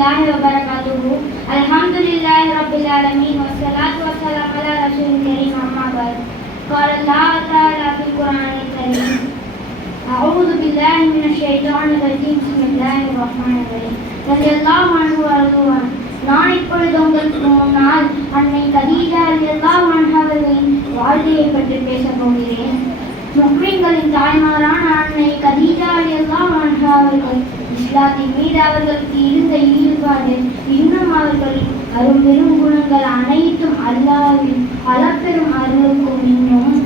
warahmatullahi wabarakatuh. Alhamdulillahi rabbil alamin wassalatu wassalamu ala rasulil karim amma ba'd. Qala Allah ta'ala fil Qur'anil karim. A'udhu billahi minash shaitanir rajim. Bismillahir rahmanir rahim. Radiyallahu anhu wa radwan. நான் இப்பொழுது உங்களுக்கு முன்னால் அன்னை கதீஜா ரலியல்லாஹு அன்ஹா அவர்களின் வாழ்க்கையை பற்றி பேசப் போகிறேன். முஸ்லிம்களின் தாய்மாரான அன்னை கதீஜா ரலியல்லாஹு அன்ஹா அவர்கள் இஸ்லாத்தின் மீது அவர்களுக்கு இருந்த ஈடுபாடு இன்னும் அவர்களின் அரும்பெரும் குணங்கள் அனைத்தும் அல்லாஹ்வின் அளப்பெரும் அருளுக்கும் இன்னும்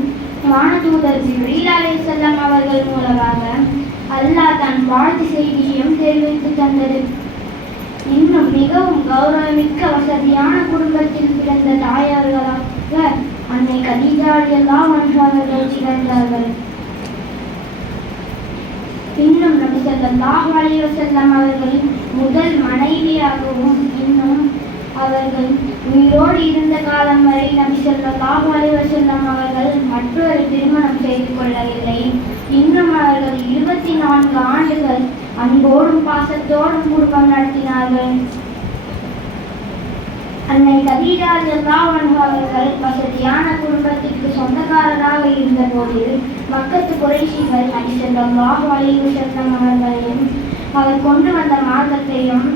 வானதூதர் ஜிப்ரீல் அலைஹிஸ்ஸலாம் அவர்கள் மூலமாக அல்லாஹ் தன் வாழ்த்து செய்தியையும் தெரிவித்து தந்தது. இன்னும் மிகவும் கௌரவமிக்க வசதியான குடும்பத்தில் பிறந்த தாயார்களாக அன்னை கதீஜா ரலியல்லாஹு அன்ஹா அவர்கள் திகழ்ந்தார்கள். இன்னும் நபி ஸல்லல்லாஹு அலைஹி வஸல்லம் அவர்களின் முதல் மனைவியாகவும் இன்னும் அவர்கள் உயிரோடு இருந்த காலம் வரை நபி ஸல்லல்லாஹு அலைஹி வஸல்லம் அவர்கள் மற்றொரு திருமணம் செய்து கொள்ளவில்லை. இன்னும் அவர்கள் 24 ஆண்டுகள் அன்போடும் பாசத்தோடும் குடும்பம் நடத்தினார்கள். அன்னை கதீஜா ரலியல்லாஹு அன்ஹா அவர்கள் வசதியான குடும்பத்திற்கு சொந்தக்காரராக இருந்த போது மக்கத்து குறைஷிகள் நபி ஸல்லல்லாஹு அலைஹி வஸல்லம் அவர்களையும் அவர் கொண்டு வந்த மார்க்கத்தையும்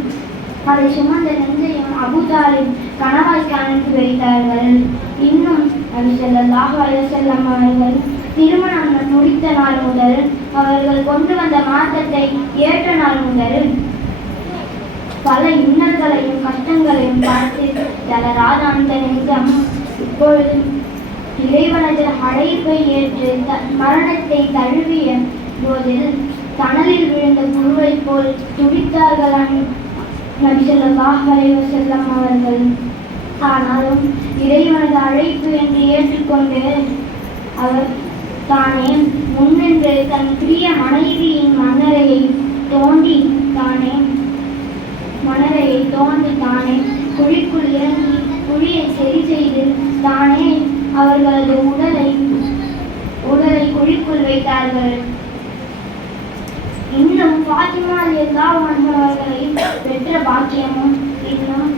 அதை சுமந்த நெஞ்சையும் அபூ தாலிப் கணவாய்க்கு அனுப்பி வைத்தார்கள். இன்னும் நபி ஸல்லல்லாஹு அலைஹி வஸல்லம் அவர்கள் திருமணம் முடித்த நாள் முதல் அவர்கள் கொண்டு வந்த மார்க்கத்தை ஏற்ற நாள் முதல் பல இன்னல்களையும் கஷ்டங்களையும் பார்த்து தளராத அந்த நெஞ்சம் இப்பொழுது இறைவனது அழைப்பை ஏற்று மரணத்தை தழுவிய போதில் தணலில் விழுந்த குருவை போல் துடித்தார்கள் நபி ஸல்லல்லாஹு அலைஹி வஸல்லம் அவர்கள். ஆனாலும் இறைவனது அழைப்பு என்று ஏற்றுக்கொண்டு அவர் தானே முன்னின்று தன் பிரிய மனைவியின் மணரையை தோண்டி தானே குழிக்குள் இறங்கி குழியை சரி செய்து தானே அவர்களது உடலை குழிக்குள் வைத்தார்கள். இன்னும் ஃபாத்திமா ரலியல்லாஹு அன்ஹா அவர்களை பெற்ற பாக்கியமும் இன்னும்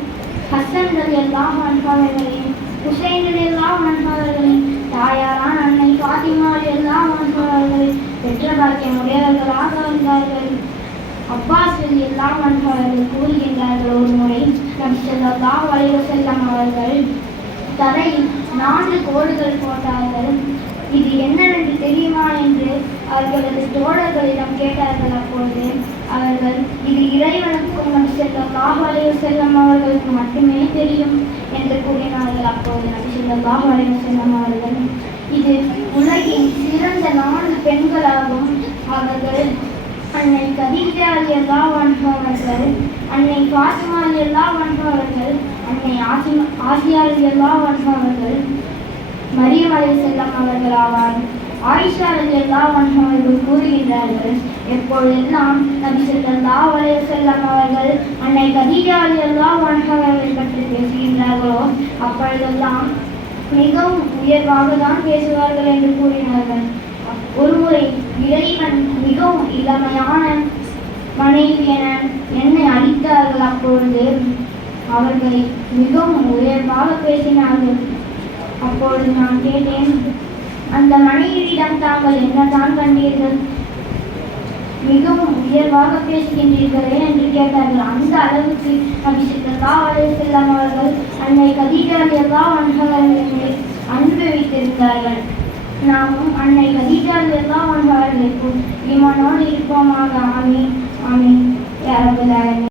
ஹசன் ரலியல்லாஹு அன்ஹா அவர்களையும் ஹுசைன் ரலியல்லாஹு அன்ஹா அவர்களின் தாயாரான அன்னை ஃபாத்திமா ரலியல்லாஹு அன்ஹா அவர்களை பெற்ற பாக்கியம் உடையவர்களாக வந்தார்கள். அப்பாஸ் ரலியல்லாஹு அன்ஹு அவர்கள் கூறுகின்றார்கள், ஒரு முறை நபி ஸல்லல்லாஹு அலைஹி வஸல்லம் அவர்கள் தரையில் 4 கோடுகள் போட்டார்கள். இது என்னவென்று தெரியுமா என்று அவர்களது தோழர்களிடம் கேட்டார்கள். அப்பொழுது அவர்கள் இது இறைவனுக்கும் நபி ஸல்லல்லாஹு அலைஹி வஸல்லம் அவர்களுக்கு மட்டுமே தெரியும் என்று கூறினார்கள். அப்போது நபி ஸல்லல்லாஹு அலைஹி வஸல்லம் அவர்கள் இது உலகின் சிறந்த 4 பெண்களாகும். அவர்கள் அன்னை கதீஜா ரலியல்லாஹு அன்ஹா அவர்கள், அன்னை ஃபாத்திமா ரலியல்லாஹு அன்ஹா அவர்கள், அன்னை ஆசியா ரலியல்லாஹு அன்ஹா அவர்கள், மரியம் அலைஹிஸ்ஸலாம் அவர்கள் ஆவார். ஆயிஷா ரலியல்லாஹு அன்ஹா அவர்கள் கூறுகின்றார்கள், எப்பொழுதெல்லாம் நபி ஸல்லல்லாஹு அலைஹி வஸல்லம் அவர்கள் அன்னை கதீஜா ரலியல்லாஹு அன்ஹா அவர்கள் பற்றி பேசுகின்றார்களோ அப்பொழுதெல்லாம் மிகவும் உயர்வாக தான் பேசுவார்கள் என்று கூறினார்கள். ஒருமுறை இறைவன் மிகவும் இளமையான மனைவி என என்னை அளித்தார்கள். அப்பொழுது அவர்களை மிகவும் உயர்வாக பேசினார்கள். அப்பொழுது நான் கேட்டேன், அந்த மனைவியிடம் தாங்கள் என்னதான் கண்டீர்கள்? மிகவும் உயர்வாக பேசுகின்றீர்களே என்று கேட்டார்கள். அந்த அளவுக்கு நபி ஸல்லல்லாஹு அலைஹி வஸல்லம் அவர்கள் அன்னை கதீஜா ரலியல்லாஹு அன்ஹா அவர்களை அன்பு வைத்திருந்தார்கள். நாமும் அன்னை கதீஜா ரலியல்லாஹு அன்ஹா அவர்களுக்கு ஈமானோடு இருப்போமாக. ஆமீன் ஆமீன் யா ரப்பல் ஆலமீன்.